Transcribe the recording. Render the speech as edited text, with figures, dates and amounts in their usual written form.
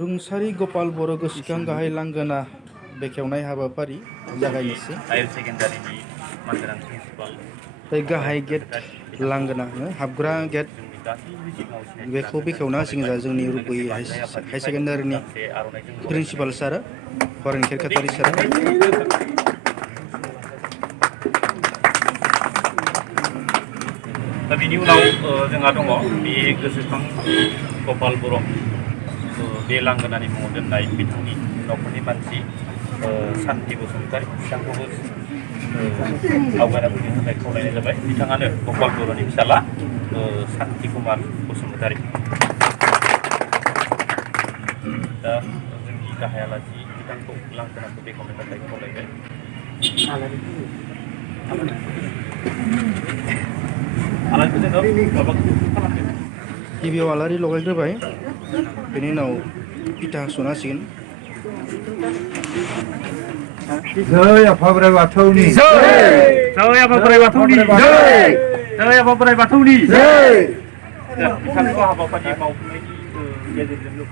रुंसारि गपाल बर' गोसोखां गाहाय लांगोना बेखेवनाय हाबाफारि जागायनोसै। हायर सेकेन्डारिनि मानगोनां प्रिन्सिपाल बे गाहाय गेट लांगोना हाबग्रा गेट बेखौ बेखेवना होसिगोन जोंनि रुपै हाई सेकेन्डारिनि प्रिन्सिपाल सार हरेन खेरखातारि सार। दा बिनि उनाव जोंहा दङ बे गोसोखां गपाल बर' बे लांगोनानि मुङाव दोननाय बिथांनि न'खरनि मानसि सान्ति बसुमतारी बिथांखौबो आवगायना फैनो थाखाय खावलायनाय जाबाय। बिथाङानो गपाल बर'नि फिसाला सान्ति कुमार बसुमतारी। दा जोंनि गाहाय आलासि बिथांखौ लांगोनाखौ बेखेवनो थाखाय खावलायबाय। गिबियाव आलारि लगायग्रोबाय, बेनि उनाव इथा हास'ना होसिगोन। जय आफा बोराइ बाथौनि जय आफा बोराइ बाथौनि जय आफा बोराइ बाथौनि जय। बिथांखौ हाबाफारि मावफुंनायनि गेजेरजों